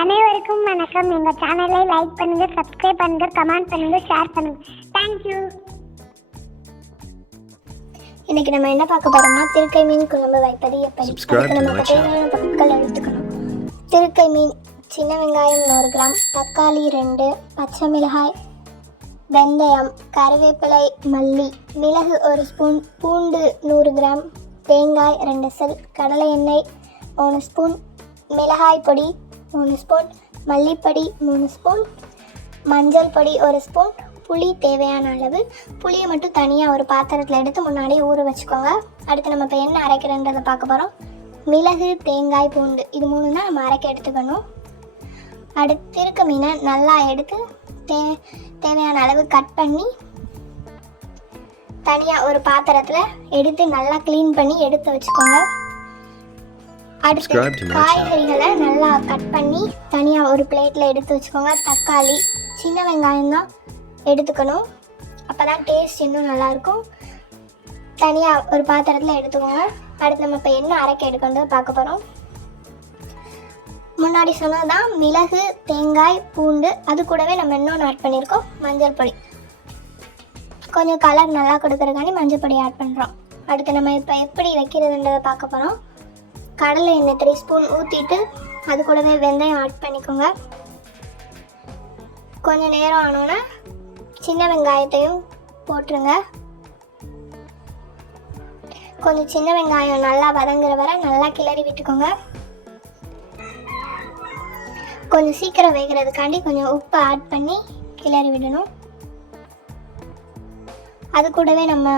அனைவருக்கும் வணக்கம். எங்கள் சேனலை லைக் பண்ணுங்க சப்ஸ்கிரைப் பண்ணுங்க கமெண்ட் பண்ணுங்க ஷேர் பண்ணுங்க. தேங்க்யூ இன்னைக்கு நம்ம என்ன பார்க்க போறோம்னா திருக்கை மீன் குழம்பு வைப்பது எப்படி? அதுக்கு channel. தேவையான பொருட்கள் எடுத்துக்கணும். திருக்கை மீன் சின்ன வெங்காயம் நூறு கிராம் தக்காளி ரெண்டு பச்சை மிளகாய் வெந்தயம் கருவேப்பிலை மல்லி மிளகு ஒரு ஸ்பூன் பூண்டு நூறு கிராம் தேங்காய் ரெண்டு செல் கடலை எண்ணெய் மூணு ஸ்பூன் மிளகாய் பொடி மூணு ஸ்பூன் மல்லிப்பொடி மூணு ஸ்பூன் மஞ்சள் பொடி ஒரு ஸ்பூன் புளி தேவையான அளவு. புளியை மட்டும் தனியாக ஒரு பாத்திரத்தில் எடுத்து முன்னாடி ஊற வச்சுக்கோங்க. அடுத்து நம்ம இப்போ என்ன அரைக்கிறன்றதை பார்க்க போகிறோம் மிளகு தேங்காய் பூண்டு இது மூணு தான் நம்ம அரைக்க எடுத்துக்கணும். அடுத்து இருக்க மீனை நல்லா எடுத்து தே தேவையான அளவு கட் பண்ணி தனியாக ஒரு பாத்திரத்தில் எடுத்து நல்லா க்ளீன் பண்ணி எடுத்து வச்சுக்கோங்க. அடுத்து. காய்கறிகளை நல்லா கட் பண்ணி தனியாக ஒரு பிளேட்டில் எடுத்து வச்சுக்கோங்க. தக்காளி சின்ன வெங்காயம் தான் எடுத்துக்கணும். அப்போ தான் டேஸ்ட் இன்னும் நல்லாயிருக்கும் தனியாக ஒரு பாத்திரத்தில் எடுத்துக்கோங்க. அடுத்து நம்ம இப்போ என்ன அரைக்க எடுக்கணும் பார்க்க போகிறோம் முன்னாடி சொன்னது தான் மிளகு தேங்காய் பூண்டு. அது கூடவே நம்ம இன்னொன்று ஆட் பண்ணியிருக்கோம் மஞ்சள் பொடி. கொஞ்சம் கலர் நல்லா கொடுக்கறதுக்காண்டி மஞ்சள் பொடி ஆட் பண்ணுறோம் அடுத்து நம்ம இப்போ எப்படி வைக்கிறதுன்றதை பார்க்க போகிறோம் கடலை எண்ணெய் த்ரீ ஸ்பூன் ஊற்றிட்டு அது கூடவே வெந்தயம் ஆட் பண்ணிக்கோங்க. கொஞ்சம் நேரம் ஆனோன்னா சின்ன வெங்காயத்தையும் போட்டுருங்க. கொஞ்சம் சின்ன வெங்காயம் நல்லா வதங்குற வரை நல்லா கிளறி விட்டுக்கோங்க. கொஞ்சம் சீக்கிரம் வேகிறதுக்காண்டி கொஞ்சம் உப்பு ஆட் பண்ணி கிளறி விடணும். அது கூடவே நம்ம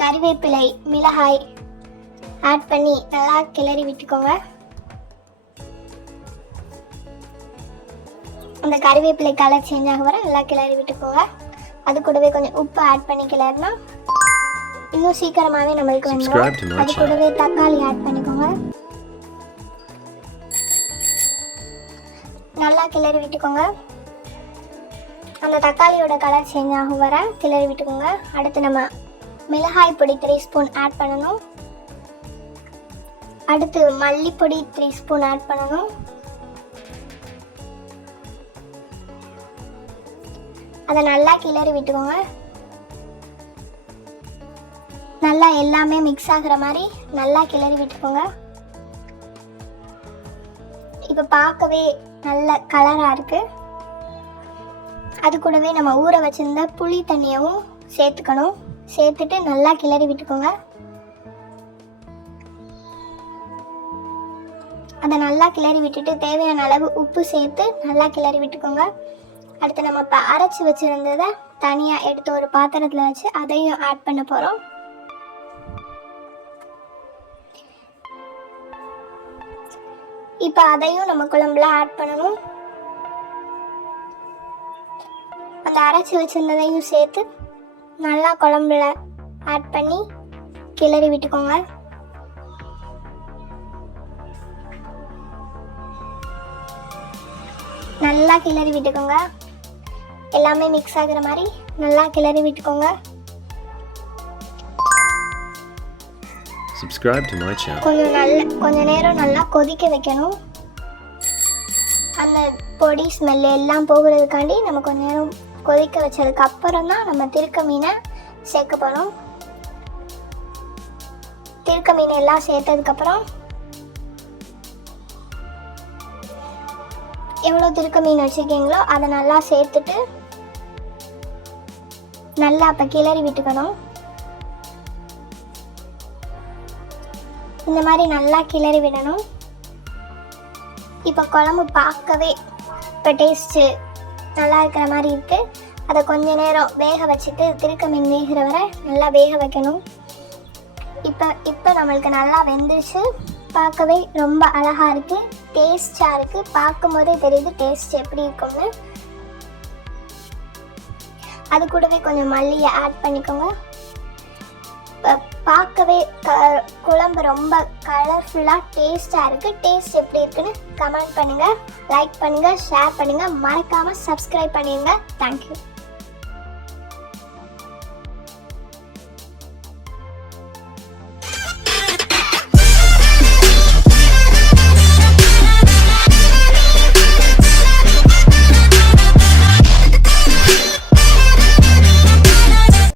கறிவேப்பிலை மிளகாய் ஆட் பண்ணி நல்லா கிளறி விட்டுக்கோங்க. அந்த கறிவேப்பிலை கலர் சேஞ்ச் ஆக வர நல்லா கிளறி விட்டுக்கோங்க. அது கூடவே கொஞ்சம் உப்பு ஆட் பண்ணி கிளறினா இன்னும் சீக்கிரமாகவே நம்மளுக்கு வந்துடும் அது. கூடவே தக்காளி ஆட் பண்ணிக்கோங்க. நல்லா கிளறி விட்டுக்கோங்க. அந்த தக்காளியோட கலர் சேஞ்ச் ஆகும் வர கிளறி விட்டுக்கோங்க. அடுத்து நம்ம மிளகாய் பொடி த்ரீ ஸ்பூன் ஆட் பண்ணணும். அடுத்து மல்லிப்பொடி த்ரீ ஸ்பூன் ஆட் பண்ணணும். அதை நல்லா கிளறி விட்டுக்கோங்க. நல்லா எல்லாமே மிக்ஸ் ஆகுற மாதிரி நல்லா கிளறி விட்டுக்கோங்க. இப்போ பார்க்கவே நல்ல கலராக இருக்கு. அது கூடவே நம்ம ஊற வச்சிருந்த புளி தண்ணியவும் சேர்த்துக்கணும். சேர்த்துட்டு நல்லா கிளறி விட்டுக்கோங்க. அதை நல்லா கிளறி விட்டுட்டு தேவையான அளவு உப்பு சேர்த்து நல்லா கிளறி விட்டுக்கோங்க. அடுத்து நம்ம இப்போ அரைச்சி வச்சுருந்ததை தனியாக எடுத்து ஒரு பாத்திரத்தில் வச்சு அதையும் ஆட் பண்ண போகிறோம் இப்போ அதையும் நம்ம குழம்புல ஆட் பண்ணணும். அந்த அரைச்சி வச்சுருந்ததையும் சேர்த்து நல்லா குழம்புல ஆட் பண்ணி கிளறி விட்டுக்கோங்க. நல்லா கிளறி விட்டுக்கோங்க. எல்லாமே மிக்ஸ் ஆகுற மாதிரி நல்லா கிளறி விட்டுக்கோங்க. Subscribe to my channel. கொஞ்சம் நல்ல கொஞ்ச நேரம் நல்லா கொதிக்க வைக்கணும். அந்த பொடி ஸ்மெல் எல்லாம் போகிறதுக்காண்டி நம்ம கொஞ்ச நேரம் கொதிக்க வச்சதுக்கு அப்புறம் தான் நம்ம திருக்க மீனை சேர்க்க போகிறோம் திருக்க மீன் எல்லாம் சேர்த்ததுக்கப்புறம் எவ்வளோ திருக்க மீன் வச்சுருக்கீங்களோ அதை நல்லா சேர்த்துட்டு நல்லா அப்போ கிளறி விட்டுக்கணும். இந்த மாதிரி நல்லா கிளறி விடணும். இப்போ குழம்பு பார்க்கவே இப்போ டேஸ்ட்டு நல்லா இருக்கிற மாதிரி இருக்குது அதை கொஞ்ச நேரம் வேக வச்சுட்டு திருக்க மீன் வேகிற வரை நல்லா வேக வைக்கணும். இப்போ இப்போ நம்மளுக்கு நல்லா வெந்துருச்சு. பார்க்கவே ரொம்ப அழகாக இருக்குது டேஸ்டாக இருக்குது பார்க்கும்போதே தெரியுது டேஸ்ட் எப்படி இருக்கும்னு. அது கூடவே கொஞ்சம் மல்லியை ஆட் பண்ணிக்கோங்க. பார்க்கவே க குழம்பு ரொம்ப கலர்ஃபுல்லாக டேஸ்டாக இருக்குது டேஸ்ட் எப்படி இருக்குன்னு கமெண்ட் பண்ணுங்கள் லைக் பண்ணுங்கள் ஷேர் பண்ணுங்கள் மறக்காமல் சப்ஸ்கிரைப் பண்ணிடுங்க. தேங்க்யூ